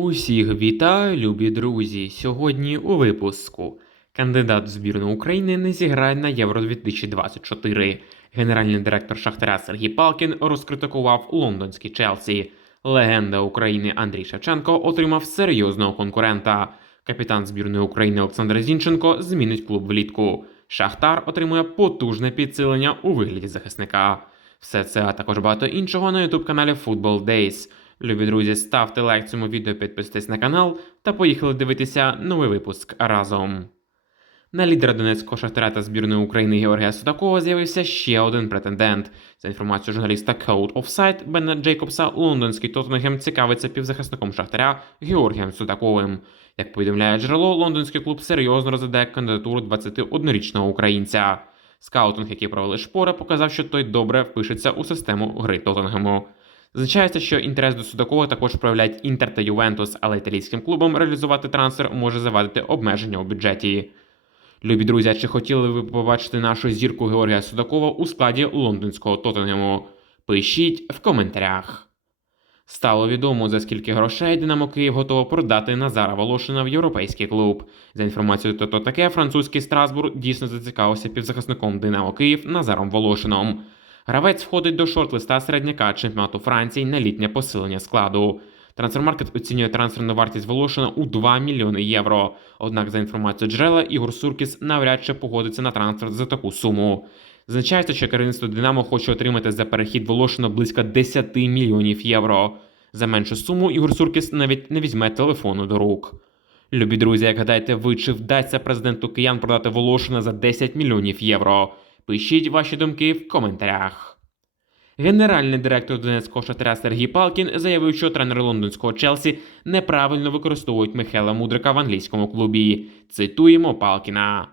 Усіх вітаю, любі друзі! Сьогодні у випуску. Кандидат в збірну України не зіграє на Євро 2024. Генеральний директор Шахтаря Сергій Палкін розкритикував лондонський Челсі. Легенда України Андрій Шевченко отримав серйозного конкурента. Капітан збірної України Олександр Зінченко змінить клуб влітку. Шахтар отримує потужне підсилення у вигляді захисника. Все це, а також багато іншого на youtube каналі Football Days. Любі друзі, ставте лайк цьому відео, підписуйтесь на канал та поїхали дивитися новий випуск разом. На лідера Донецького шахтаря та збірної України Георгія Судакова з'явився ще один претендент. За інформацією журналіста Code of Sight Бена Джейкобса, лондонський Тоттенгем цікавиться півзахисником шахтаря Георгієм Судаковим. Як повідомляє джерело, лондонський клуб серйозно розглядає кандидатуру 21-річного українця. Скаутинг, який провели шпори, показав, що той добре впишеться у систему гри Тоттенгему. Зазначається, що інтерес до Судакова також проявляють Інтер та Ювентус, але італійським клубам реалізувати трансфер може завадити обмеження у бюджеті. Любі друзі, чи хотіли ви побачити нашу зірку Георгія Судакова у складі лондонського Тоттенгему? Пишіть в коментарях. Стало відомо, за скільки грошей Динамо Київ готово продати Назара Волошина в європейський клуб. За інформацією то таке, французький Страсбург дійсно зацікавився півзахисником Динамо Київ Назаром Волошином. Гравець входить до шорт-листа середняка чемпіонату Франції на літнє посилення складу. Трансфермаркет оцінює трансферну вартість Волошина у 2 мільйони євро. Однак, за інформацією джерела, Ігор Суркіс навряд чи погодиться на трансфер за таку суму. Зазначається, що керівництво Динамо хоче отримати за перехід Волошина близько 10 мільйонів євро. За меншу суму Ігор Суркіс навіть не візьме телефону до рук. Любі друзі, як гадаєте, ви чи вдасться президенту киян продати Волошина за 10 мільйонів євро? Пишіть ваші думки в коментарях. Генеральний директор Донецького шахтаря Сергій Палкін заявив, що тренери лондонського Челсі неправильно використовують Михайла Мудрика в англійському клубі. Цитуємо Палкіна.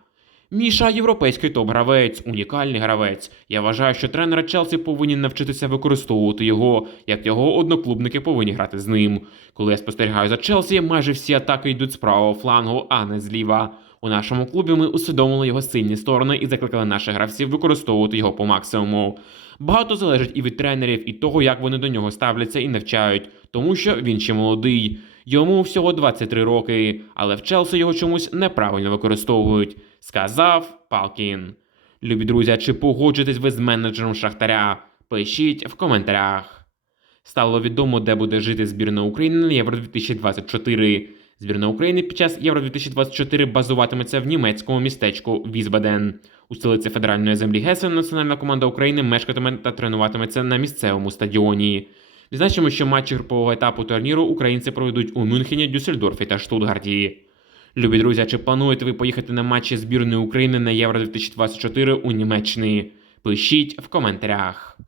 Міша європейський топ-гравець, унікальний гравець. Я вважаю, що тренери Челсі повинні навчитися використовувати його, як його одноклубники повинні грати з ним. Коли я спостерігаю за Челсі, майже всі атаки йдуть з правого флангу, а не зліва. У нашому клубі ми усвідомили його сильні сторони і закликали наших гравців використовувати його по максимуму. Багато залежить і від тренерів, і того, як вони до нього ставляться і навчають, тому що він ще молодий. Йому всього 23 роки, але в Челсі його чомусь неправильно використовують, сказав Палкін. Любі друзі, чи погоджуєтесь ви з менеджером Шахтаря? Пишіть в коментарях. Стало відомо, де буде жити збірна України на Євро 2024. Збірна України під час Євро 2024 базуватиметься в німецькому містечку Візбаден. У столиці федеральної землі Гесен національна команда України мешкатиме та тренуватиметься на місцевому стадіоні. Відзначимо, що матчі групового етапу турніру українці проведуть у Мюнхені, Дюссельдорфі та Штутгарті. Любі друзі, чи плануєте ви поїхати на матчі збірної України на Євро 2024 у Німеччині? Пишіть в коментарях.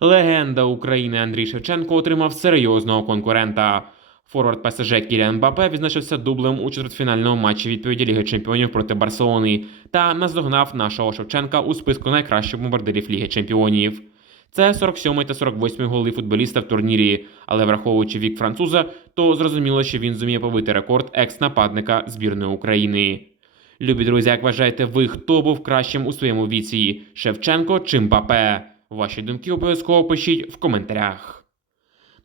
Легенда України Андрій Шевченко отримав серйозного конкурента. Форвард ПСЖ Кіліан Мбаппе відзначився дублем у четвертьфінальному матчі відповіді Ліги Чемпіонів проти Барселони та наздогнав нашого Шевченка у списку найкращих бомбардирів Ліги Чемпіонів. Це 47 та 48 голи футболіста в турнірі, але враховуючи вік француза, то зрозуміло, що він зуміє побити рекорд екс-нападника збірної України. Любі друзі, як вважаєте ви, хто був кращим у своєму віці? Шевченко чи Мбапе? Ваші думки обов'язково пишіть в коментарях.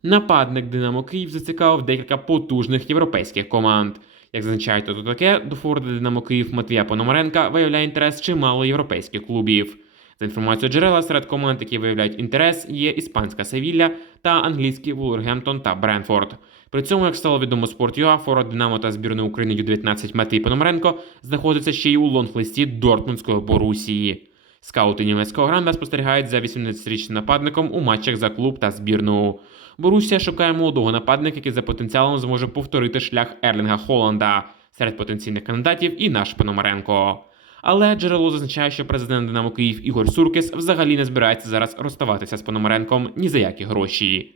Нападник Динамо Київ зацікавив декілька потужних європейських команд. Як зазначають тут таке, до форварда Динамо Київ Матвія Пономаренка виявляє інтерес чимало європейських клубів. За інформацією джерела, серед команд, які виявляють інтерес, є іспанська Севілля та англійський Вулвергемптон та Бренфорд. При цьому, як стало відомо Спорт.ЮА, форвард Динамо та збірної України Ю-19 Матвій Пономаренко знаходиться ще й у лонг-листі Дортмундської Борусії. Скаути німецького гранда спостерігають за 18-річним нападником у матчах за клуб та збірну. Борусія шукає молодого нападника, який за потенціалом зможе повторити шлях Ерлінга Холланда серед потенційних кандидатів і наш Пономаренко. Але джерело зазначає, що президент Динамо Київ Ігор Суркіс взагалі не збирається зараз розставатися з Пономаренком ні за які гроші.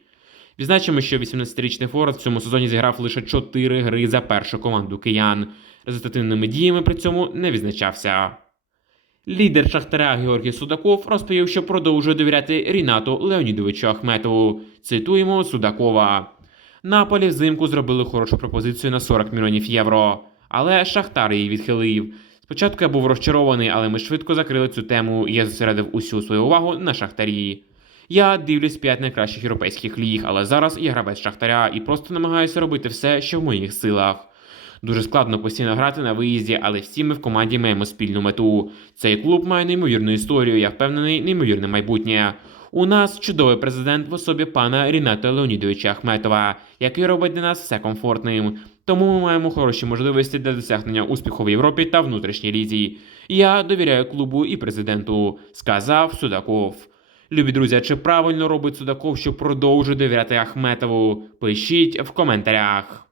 Відзначимо, що 18-річний форвард в цьому сезоні зіграв лише 4 гри за першу команду киян. Результативними діями при цьому не відзначався. Лідер Шахтаря Георгій Судаков розповів, що продовжує довіряти Рінату Леонідовичу Ахметову. Цитуємо Судакова. Наполі взимку зробили хорошу пропозицію на 40 мільйонів євро. Але Шахтар її відхилив. Спочатку я був розчарований, але ми швидко закрили цю тему, і я зосередив усю свою увагу на Шахтарі. Я дивлюсь 5 найкращих європейських ліг, але зараз я гравець Шахтаря і просто намагаюся робити все, що в моїх силах. Дуже складно постійно грати на виїзді, але всі ми в команді маємо спільну мету. Цей клуб має неймовірну історію, я впевнений, неймовірне майбутнє. У нас чудовий президент в особі пана Ріната Леонідовича Ахметова, який робить для нас все комфортним. Тому ми маємо хороші можливості для досягнення успіху в Європі та внутрішній лізі. Я довіряю клубу і президенту, сказав Судаков. Любі друзі, чи правильно робить Судаков, що продовжує довіряти Ахметову? Пишіть в коментарях.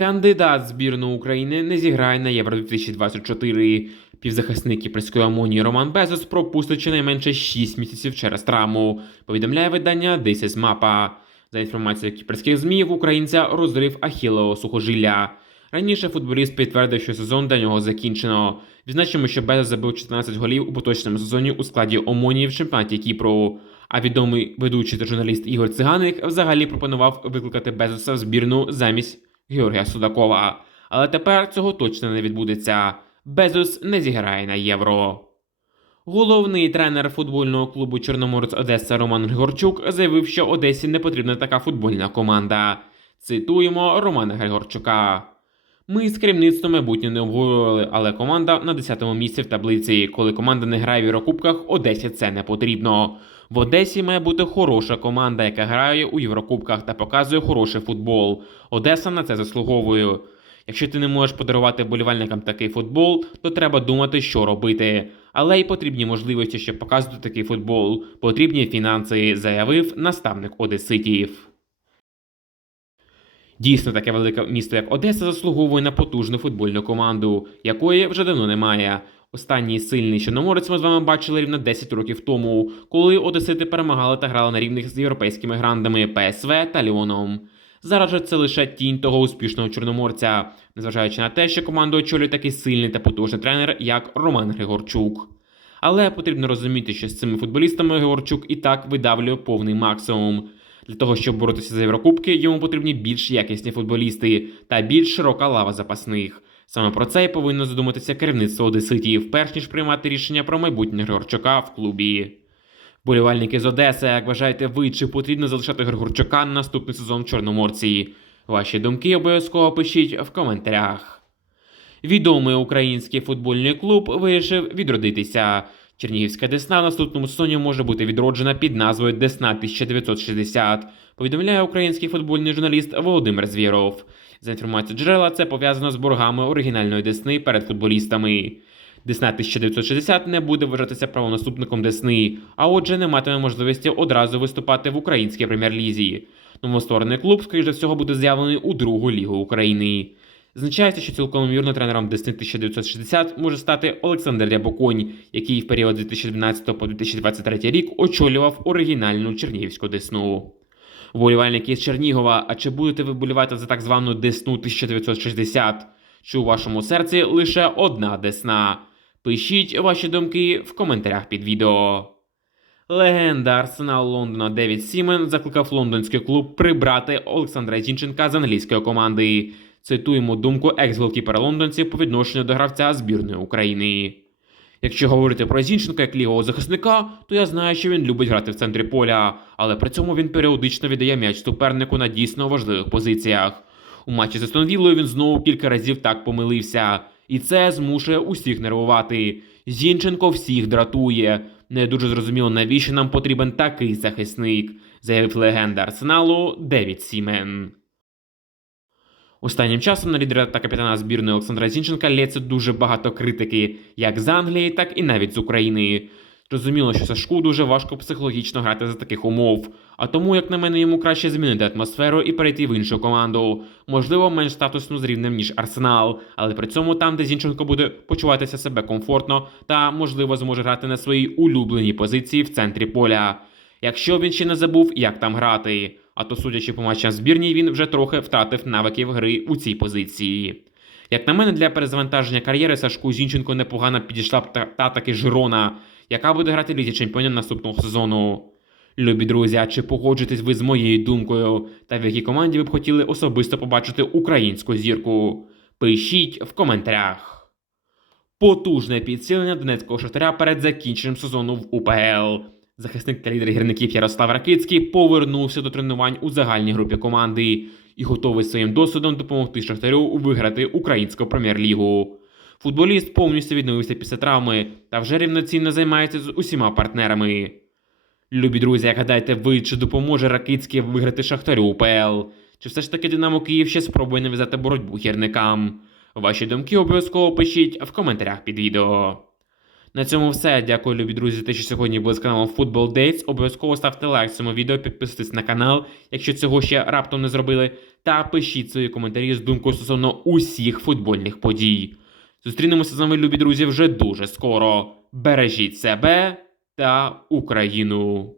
Кандидат збірної України не зіграє на Євро 2024. Півзахисник кіпрської амонії Роман Безос пропустить щонайменше 6 місяців через травму. Повідомляє видання This is Mapa. За інформацією кіпрських ЗМІ, в українця розрив ахілового сухожилля. Раніше футболіст підтвердив, що сезон для нього закінчено. Відзначимо, що Безос забив 14 голів у поточному сезоні у складі Омонії в чемпіонаті Кіпру. А відомий ведучий та журналіст Ігор Циганик взагалі пропонував викликати Безоса в збірну замість Георгія Судакова. Але тепер цього точно не відбудеться. Безус не зіграє на євро. Головний тренер футбольного клубу Чорноморець Одеса Роман Григорчук заявив, що Одесі не потрібна така футбольна команда. Цитуємо Романа Григорчука. Ми з керівництвом майбутнє не обговорювали, але команда на 10-му місці в таблиці. Коли команда не грає в Єврокубках, Одесі це не потрібно. В Одесі має бути хороша команда, яка грає у Єврокубках та показує хороший футбол. Одеса на це заслуговує. Якщо ти не можеш подарувати болівальникам такий футбол, то треба думати, що робити. Але й потрібні можливості, щоб показувати такий футбол. Потрібні фінанси, заявив наставник Одеситів. Дійсно, таке велике місто, як Одеса, заслуговує на потужну футбольну команду, якої вже давно немає. Останній сильний чорноморець ми з вами бачили рівно 10 років тому, коли Одесити перемагали та грали на рівних з європейськими грандами ПСВ та Ліоном. Зараз же це лише тінь того успішного чорноморця, незважаючи на те, що команду очолює такий сильний та потужний тренер, як Роман Григорчук. Але потрібно розуміти, що з цими футболістами Григорчук і так видавлює повний максимум. Для того, щоб боротися за Єврокубки, йому потрібні більш якісні футболісти та більш широка лава запасних. Саме про це і повинно задуматися керівництво Одеситів, перш ніж приймати рішення про майбутнє Григорчука в клубі. Болівальники з Одеси, як вважаєте ви, чи потрібно залишати Григорчука на наступний сезон в Чорноморці? Ваші думки обов'язково пишіть в коментарях. Відомий український футбольний клуб вирішив відродитися. Чернігівська Десна в наступному сезоні може бути відроджена під назвою Десна 1960, повідомляє український футбольний журналіст Володимир Звіров. За інформацією джерела, це пов'язано з боргами оригінальної Десни перед футболістами. Десна 1960 не буде вважатися правонаступником Десни, а отже, не матиме можливості одразу виступати в українській прем'єр-лізі. Новостворений клуб, скоріш всього, буде з'явлений у другу лігу України. Зазначається, що цілком ймовірно тренером Десни 1960 може стати Олександр Рябоконь, який в період з 2012 по 2023 рік очолював оригінальну Чернігівську Десну. Вболівальники з Чернігова, а чи будете ви вболівати за так звану Десну 1960? Чи у вашому серці лише одна Десна? Пишіть ваші думки в коментарях під відео. Легенда Арсенал Лондона Девід Сімен закликав лондонський клуб прибрати Олександра Зінченка з англійської команди. Цитуємо думку екс-голкіпера лондонців по відношенню до гравця збірної України. Якщо говорити про Зінченка як лівого захисника, то я знаю, що він любить грати в центрі поля, але при цьому він періодично віддає м'яч супернику на дійсно важливих позиціях. У матчі з Астон Віллою він знову кілька разів так помилився, і це змушує усіх нервувати. Зінченко всіх дратує. Не дуже зрозуміло, навіщо нам потрібен такий захисник, заявив легенда Арсеналу Девід Сімен. Останнім часом на лідера та капітана збірної Олександра Зінченка лється дуже багато критики, як з Англії, так і навіть з України. Зрозуміло, що Сашку дуже важко психологічно грати за таких умов, а тому, як на мене, йому краще змінити атмосферу і перейти в іншу команду, можливо, менш статусну з рівнем, ніж Арсенал, але при цьому там, де Зінченко буде почуватися себе комфортно та, можливо, зможе грати на своїй улюбленій позиції в центрі поля. Якщо він ще не забув, як там грати. А то, судячи по матчам збірній, він вже трохи втратив навиків гри у цій позиції. Як на мене, для перезавантаження кар'єри Сашку Зінченко непогано підійшла б та, та таки Жирона, яка буде грати лізі чемпіонів наступного сезону. Любі друзі, а чи погоджуєтесь ви з моєю думкою, та в якій команді ви б хотіли особисто побачити українську зірку? Пишіть в коментарях. Потужне підсилення Донецького шахтаря перед закінченням сезону в УПЛ. Захисник та лідер гірників Ярослав Ракицький повернувся до тренувань у загальній групі команди і готовий своїм досвідом допомогти Шахтарю виграти українську прем'єр-лігу. Футболіст повністю відновився після травми та вже рівноцінно займається з усіма партнерами. Любі друзі, як гадаєте, ви чи допоможе Ракицький виграти Шахтарю УПЛ? Чи все ж таки Динамо Київ ще спробує нав'язати боротьбу гірникам? Ваші думки обов'язково пишіть в коментарях під відео. На цьому все. Дякую, любі друзі, те, що сьогодні були з каналом Football Dates. Обов'язково ставте лайк цьому відео, підписуйтесь на канал, якщо цього ще раптом не зробили, та пишіть свої коментарі з думкою стосовно усіх футбольних подій. Зустрінемося з вами, любі друзі, вже дуже скоро. Бережіть себе та Україну!